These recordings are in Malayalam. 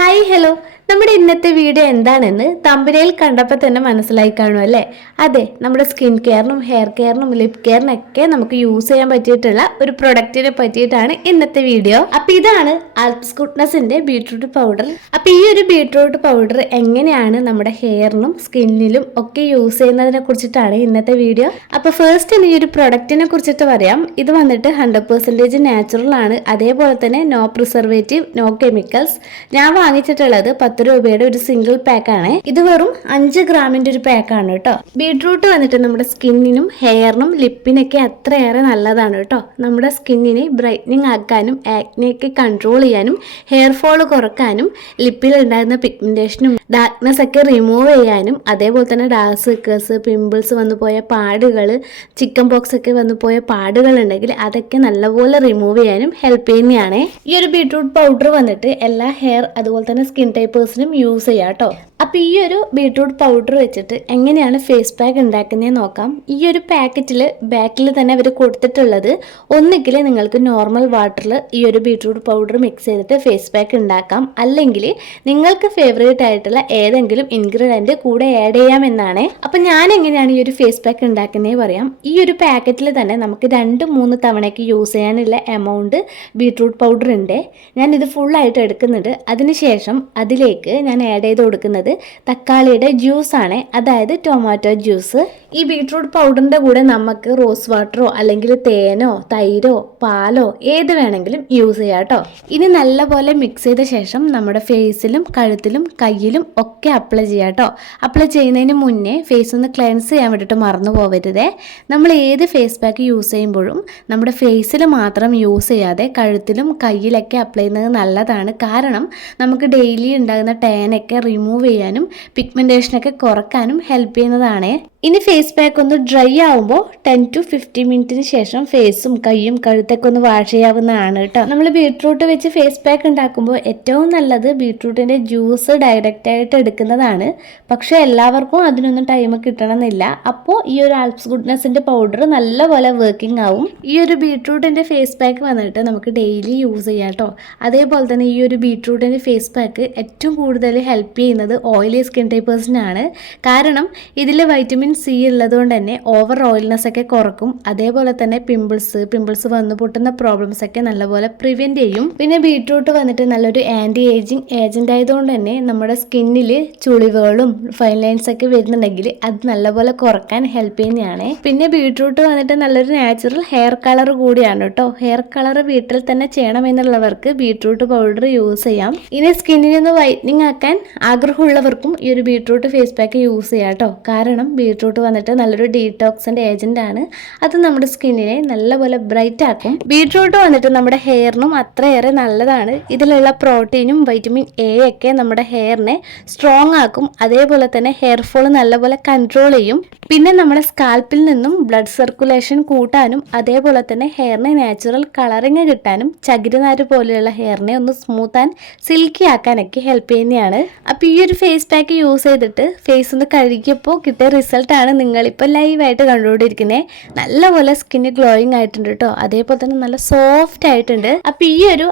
ഹായ് ഹലോ നമ്മുടെ ഇന്നത്തെ വീഡിയോ എന്താണെന്ന് തമ്പനയിൽ കണ്ടപ്പോൾ തന്നെ മനസ്സിലായി കാണും അല്ലേ? അതെ നമ്മുടെ സ്കിൻ കെയറിനും ഹെയർ കെയറിനും ലിപ് കെയറിനൊക്കെ നമുക്ക് യൂസ് ചെയ്യാൻ പറ്റിയിട്ടുള്ള ഒരു പ്രൊഡക്റ്റിനെ പറ്റിയിട്ടാണ് ഇന്നത്തെ വീഡിയോ. അപ്പൊ ഇതാണ് ആൽപ്സ് ഗുഡ്നസിന്റെ ബീട്രൂട്ട് പൗഡർ. അപ്പൊ ഈ ഒരു ബീട്രൂട്ട് പൗഡർ എങ്ങനെയാണ് നമ്മുടെ ഹെയറിനും സ്കിന്നിലും ഒക്കെ യൂസ് ചെയ്യുന്നതിനെ കുറിച്ചിട്ടാണ് ഇന്നത്തെ വീഡിയോ. അപ്പൊ ഫസ്റ്റ് ഈ ഒരു പ്രൊഡക്റ്റിനെ കുറിച്ചിട്ട് പറയാം. ഇത് വന്നിട്ട് ഹൺഡ്രഡ് പെർസെന്റേജ് നാച്ചുറൽ ആണ്. അതേപോലെ തന്നെ നോ പ്രിസർവേറ്റീവ് നോ കെമിക്കൽസ് ഞാൻ വാങ്ങിച്ചിട്ടുള്ളത് പത്ത് രൂപയുടെ ഒരു സിംഗിൾ പാക്കാണ് ഇത് വെറും അഞ്ച് ഗ്രാമിന്റെ ഒരു പാക്കാണ് കേട്ടോ. ബീട്രൂട്ട് വന്നിട്ട് നമ്മുടെ സ്കിന്നിനും ഹെയറിനും ലിപ്പിനൊക്കെ അത്രയേറെ നല്ലതാണ് കേട്ടോ. നമ്മുടെ സ്കിന്നിനെ ബ്രൈറ്റനിങ് ആക്കാനും ആക്നെയൊക്കെ കൺട്രോൾ ചെയ്യാനും ഹെയർ ഫോൾ കുറക്കാനും ലിപ്പിൽ ഉണ്ടാകുന്ന പിഗ്മെന്റേഷനും ഡാർക്ക്നെസ് ഒക്കെ റിമൂവ് ചെയ്യാനും അതേപോലെ തന്നെ ഡാർക്ക് സർക്കിൾസ് പിമ്പിൾസ് വന്നു പോയ പാടുകൾ ചിക്കൻ ബോക്സ് ഒക്കെ വന്നു പോയ പാടുകൾ ഉണ്ടെങ്കിൽ അതൊക്കെ നല്ലപോലെ റിമൂവ് ചെയ്യാനും ഹെൽപ്പ് ചെയ്യുന്നതാണ്. ഈ ഒരു ബീട്രൂട്ട് പൗഡർ വന്നിട്ട് എല്ലാ ഹെയർ അതുപോലെ തന്നെ സ്കിൻ ടൈപ്പേഴ്സിനും യൂസ് ചെയ്യാം കേട്ടോ. അപ്പോൾ ഈ ഒരു ബീട്രൂട്ട് പൗഡർ വെച്ചിട്ട് എങ്ങനെയാണ് ഫേസ് പാക്ക് ഉണ്ടാക്കുന്നതെന്ന് നോക്കാം. ഈ ഒരു പാക്കറ്റിൽ ബാക്കിൽ തന്നെ അവർ കൊടുത്തിട്ടുള്ളത് ഒന്നുകിൽ നിങ്ങൾക്ക് നോർമൽ വാട്ടറിൽ ഈ ഒരു ബീട്രൂട്ട് പൗഡർ മിക്സ് ചെയ്തിട്ട് ഫേസ് പാക്ക് ഉണ്ടാക്കാം. അല്ലെങ്കിൽ നിങ്ങൾക്ക് ഫേവറേറ്റ് ആയിട്ടുള്ള ഏതെങ്കിലും ഇൻഗ്രീഡിയന്റ് കൂടെ ആഡ് ചെയ്യാമെന്നാണ് അപ്പോൾ ഞാൻ എങ്ങനെയാണ് ഈ ഒരു ഫേസ് പാക്ക് ഉണ്ടാക്കുന്നേ പറയാം. ഈ ഒരു പാക്കറ്റിൽ തന്നെ നമുക്ക് രണ്ട് മൂന്ന് തവണയ്ക്ക് യൂസ് ചെയ്യാനുള്ള എമൗണ്ട് ബീട്രൂട്ട് പൗഡർ ഉണ്ട്. ഞാനിത് ഫുള്ളായിട്ട് എടുക്കുന്നുണ്ട്. അതിനുശേഷം അതിലേക്ക് ഞാൻ ആഡ് ചെയ്ത് കൊടുക്കുന്നത് തക്കാളിയുടെ ജ്യൂസാണ് അതായത് ടൊമാറ്റോ ജ്യൂസ് ഈ ബീട്രൂട്ട് പൗഡറിന്റെ കൂടെ നമുക്ക് റോസ് വാട്ടറോ അല്ലെങ്കിൽ തേനോ തൈരോ പാലോ ഏത് വേണമെങ്കിലും യൂസ് ചെയ്യാം കേട്ടോ. ഇനി നല്ലപോലെ മിക്സ് ചെയ്ത ശേഷം നമ്മുടെ ഫേസിലും കഴുത്തിലും കയ്യിലും ഒക്കെ അപ്ലൈ ചെയ്യാം കേട്ടോ. അപ്ലൈ ചെയ്യുന്നതിന് മുന്നേ ഫേസ് ഒന്ന് ക്ലെൻസ് ചെയ്യാൻ വേണ്ടിയിട്ട് മറന്നു പോകരുതേ നമ്മൾ ഏത് ഫേസ് പാക്ക് യൂസ് ചെയ്യുമ്പോഴും നമ്മുടെ ഫേസിൽ മാത്രം യൂസ് ചെയ്യാതെ കഴുത്തിലും കയ്യിലൊക്കെ അപ്ലൈ ചെയ്യുന്നത് നല്ലതാണ്. കാരണം നമുക്ക് ഡെയിലി ഉണ്ടാകുന്ന ടാനൊക്കെ റിമൂവ് ചെയ്യാനും പിഗ്മെന്റേഷനൊക്കെ കുറക്കാനും ഹെൽപ്പ് ചെയ്യുന്നതാണ്. ഇനി ഫേസ് പാക്ക് ഒന്ന് ഡ്രൈ ആവുമ്പോൾ ടെൻ ടു ഫിഫ്റ്റി മിനിറ്റിന് ശേഷം ഫേസും കൈയും കഴുത്തൊക്കെ ഒന്ന് വാഷ് ചെയ്യാവുന്നതാണ് കേട്ടോ. നമ്മൾ ബീട്രൂട്ട് വെച്ച് ഫേസ് പാക്ക് ഉണ്ടാക്കുമ്പോൾ ഏറ്റവും നല്ലത് ബീട്രൂട്ടിന്റെ ജ്യൂസ് ഡയറക്റ്റ് ആയിട്ട് എടുക്കുന്നതാണ്. പക്ഷേ എല്ലാവർക്കും അതിനൊന്നും ടൈം കിട്ടണമെന്നില്ല. അപ്പോൾ ഈ ഒരു ആൽപ്സ് ഗുഡ്നെസ്സിന്റെ പൗഡർ നല്ലപോലെ വർക്കിംഗ് ആവും. ഈ ഒരു ബീട്രൂട്ടിന്റെ ഫേസ് പാക്ക് വന്നിട്ട് നമുക്ക് ഡെയിലി യൂസ് ചെയ്യാം കേട്ടോ. അതേപോലെ തന്നെ ഈ ഒരു ബീട്രൂട്ടിന്റെ ഫേസ് പാക്ക് ഏറ്റവും കൂടുതൽ ഹെൽപ്പ് ചെയ്യുന്നത് ഓയിലി സ്കിൻ ടൈപ്പേഴ്സിനാണ് കാരണം ഇതിൽ വൈറ്റമിൻ സി ഉള്ളതുകൊണ്ട് തന്നെ ഓവർ ഓയിൽനെസ് ഒക്കെ കുറക്കും. അതേപോലെ തന്നെ പിമ്പിൾസ് പിമ്പിൾസ് വന്നു പൊട്ടുന്ന പ്രോബ്ലംസ് ഒക്കെ നല്ലപോലെ പ്രിവെന്റ് ചെയ്യും. പിന്നെ ബീട്രൂട്ട് വന്നിട്ട് നല്ലൊരു ആന്റി ഏജിങ് ഏജന്റ് ആയതുകൊണ്ട് തന്നെ നമ്മുടെ സ്കിന്നിൽ ചുളിവുകളും ഫൈൻ ലൈൻസ് ഒക്കെ വരുന്നുണ്ടെങ്കിൽ അത് നല്ലപോലെ കുറയ്ക്കാൻ ഹെൽപ്പ് ചെയ്യുന്നതാണ്. പിന്നെ ബീട്രൂട്ട് വന്നിട്ട് നല്ലൊരു നാച്ചുറൽ ഹെയർ കളർ കൂടിയാണ് കേട്ടോ ഹെയർ കളർ വീട്ടിൽ തന്നെ ചെയ്യണം എന്നുള്ളവർക്ക് ബീട്രൂട്ട് പൗഡർ യൂസ് ചെയ്യാം. ഇനി സ്കിന്നിനെ നിന്ന് വൈറ്റനിങ് ആക്കാൻ ആഗ്രഹമുള്ളവർക്കും ഈ ഒരു ബീട്രൂട്ട് ഫേസ് പാക്ക് യൂസ് ചെയ്യാം കേട്ടോ കാരണം ബീട്രൂട്ട് വന്നിട്ട് നല്ലൊരു ഡീടോക്സിന്റെ ഏജന്റ് ആണ് അത് നമ്മുടെ സ്കിന്നിനെ നല്ലപോലെ ബ്രൈറ്റ് ആക്കും. ബീട്രൂട്ട് വന്നിട്ട് നമ്മുടെ ഹെയറിനും അത്രയേറെ നല്ലതാണ്. ഇതിലുള്ള പ്രോട്ടീനും വൈറ്റമിൻ എ ഒക്കെ നമ്മുടെ ഹെയറിനെ സ്ട്രോങ് ആക്കും. അതേപോലെ തന്നെ ഹെയർ ഫോൾ നല്ലപോലെ കൺട്രോൾ ചെയ്യും. പിന്നെ നമ്മുടെ സ്കാൽപ്പിൽ നിന്നും ബ്ലഡ് സർക്കുലേഷൻ കൂട്ടാനും അതേപോലെ തന്നെ ഹെയറിനെ നാച്ചുറൽ കളറിങ് കിട്ടാനും ചകിരിനാര് പോലെയുള്ള ഹെയറിനെ ഒന്ന് സ്മൂത്ത് ആൻഡ് സിൽക്കി ആക്കാനൊക്കെ ഹെൽപ്പ് ചെയ്യുന്നതാണ്. അപ്പോൾ ഈ ഒരു ഫേസ് പാക്ക് യൂസ് ചെയ്തിട്ട് ഫേസ് ഒന്ന് കഴുകിയപ്പോൾ കിട്ടിയ റിസൾട്ടാണ് നിങ്ങളിപ്പോൾ ലൈവായിട്ട് കണ്ടുകൊണ്ടിരിക്കുന്നത് നല്ലപോലെ സ്കിന്ന് ഗ്ലോയിങ് ആയിട്ടുണ്ട് കേട്ടോ അതേപോലെ തന്നെ നല്ല സോഫ്റ്റ് ആയിട്ടുണ്ട്. അപ്പോൾ ഈ ഒരു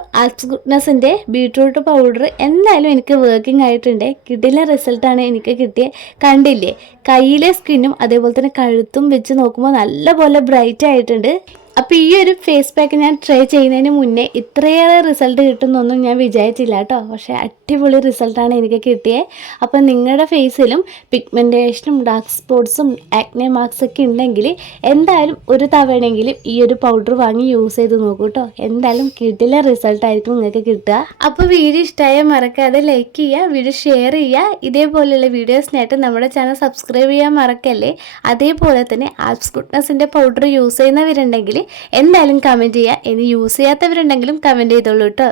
ഗുഡ്നസിന്റെ ബീട്രൂട്ട് പൗഡർ എന്തായാലും എനിക്ക് വർക്കിംഗ് ആയിട്ടുണ്ട്. കിട്ടില്ല റിസൾട്ടാണ് എനിക്ക് കിട്ടിയത് കണ്ടില്ലേ? കയ്യിലെ സ്കിന്നും അതേപോലെ തന്നെ കഴുത്തും വെച്ച് നോക്കുമ്പോൾ നല്ലപോലെ ബ്രൈറ്റ് ആയിട്ടുണ്ട്. അപ്പോൾ ഈ ഒരു ഫേസ് പാക്ക് ഞാൻ ട്രൈ ചെയ്യുന്നതിന് മുന്നേ ഇത്രയേറെ റിസൾട്ട് കിട്ടുന്നൊന്നും ഞാൻ വിചാരിച്ചില്ല കേട്ടോ. പക്ഷേ അടിപൊളി റിസൾട്ടാണ് എനിക്ക് കിട്ടിയത് അപ്പോൾ നിങ്ങളുടെ ഫേസിലും പിഗ്മെന്റേഷനും ഡാർക്ക് സ്പോട്ട്സും ആക്നെ മാർക്സ് ഒക്കെ ഉണ്ടെങ്കിൽ എന്തായാലും ഒരു തവണയെങ്കിലും ഈ ഒരു പൗഡർ വാങ്ങി യൂസ് ചെയ്ത് നോക്കൂ കേട്ടോ. എന്തായാലും കിട്ടില്ല റിസൾട്ടായിരിക്കും നിങ്ങൾക്ക് കിട്ടുക. അപ്പോൾ വീഡിയോ ഇഷ്ടമായ മറക്കാതെ ലൈക്ക് ചെയ്യുക വീഡിയോ ഷെയർ ചെയ്യുക. ഇതേപോലെയുള്ള വീഡിയോസിനായിട്ട് നമ്മുടെ ചാനൽ സബ്സ്ക്രൈബ് ചെയ്യാൻ മറക്കല്ലേ? അതേപോലെ തന്നെ ആപ്സ് ഗുഡ്നസിന്റെ പൗഡർ യൂസ് ചെയ്യുന്നവരുണ്ടെങ്കിൽ എന്തായാലും കമന്റ് ചെയ്യുക ഇനി യൂസ് ചെയ്യാത്തവരുണ്ടെങ്കിലും കമന്റ് ചെയ്തോളൂ കേട്ടോ